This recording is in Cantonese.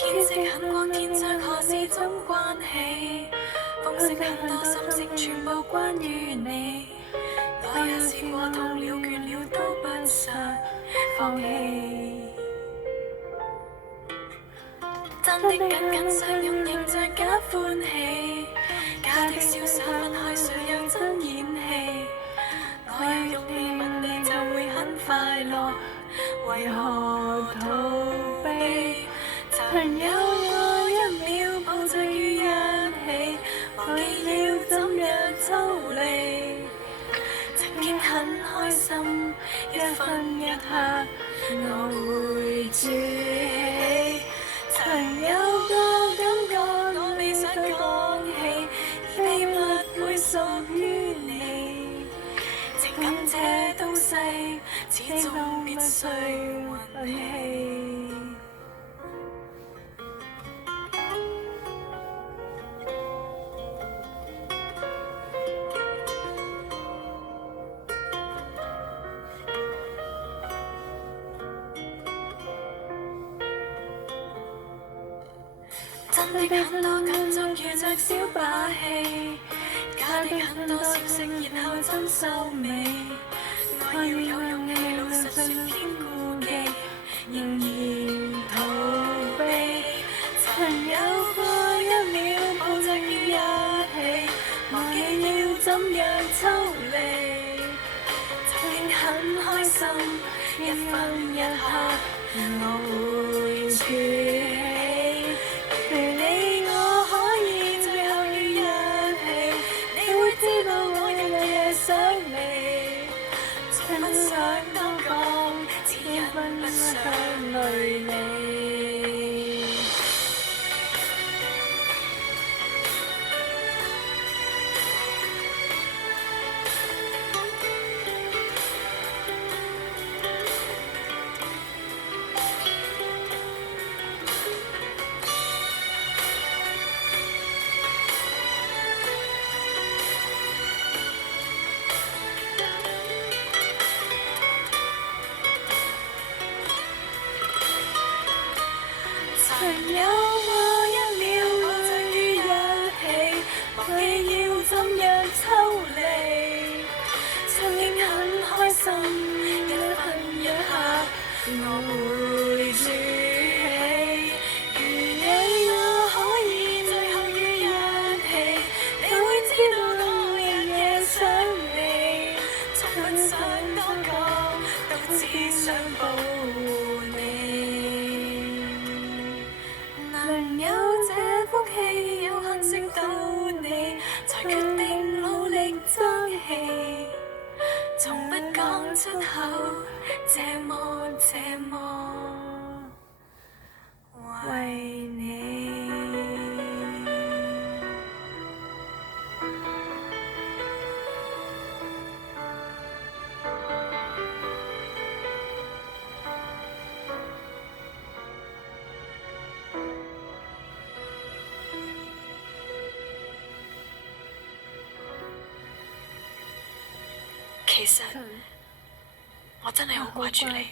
天色很光，天上何時怎關起？風聲很多，心聲全部關於你。我也試過痛了倦了，都不想放棄。真的緊緊相擁，仍在假歡喜，假的瀟灑分開，誰又真演戲？我有勇氣問你，就會很快樂，為何逃避？曾有過一秒抱着於一起，忘記了怎樣抽離。曾經很開心，一分一刻我會儲起。曾有個感覺，我未想講起，而秘密會屬於你。情感這東西，始終必須運氣。真的很多感觸如着小把戲，假的很多消息，然後真收尾。我要有勇氣，老實說偏顧忌，仍然逃避。曾有過一秒抱着於一起，忘記了怎樣抽離。曾經很開心，一分一刻我會儲起。如你我可以最後於一起，你會知道我日夜想你。從不想多講，只因不想累你。曾有過一秒抱着於一起，忘記要怎樣抽離。曾經很開心，一分一刻我會儲起。如你我可以最後於一起，你會知道我日夜想你。從不想多講，都只想保護你。能有這福氣，有幸識到你，才決定努力爭氣，從不講出口，這麼為你。其實我真係好掛住你。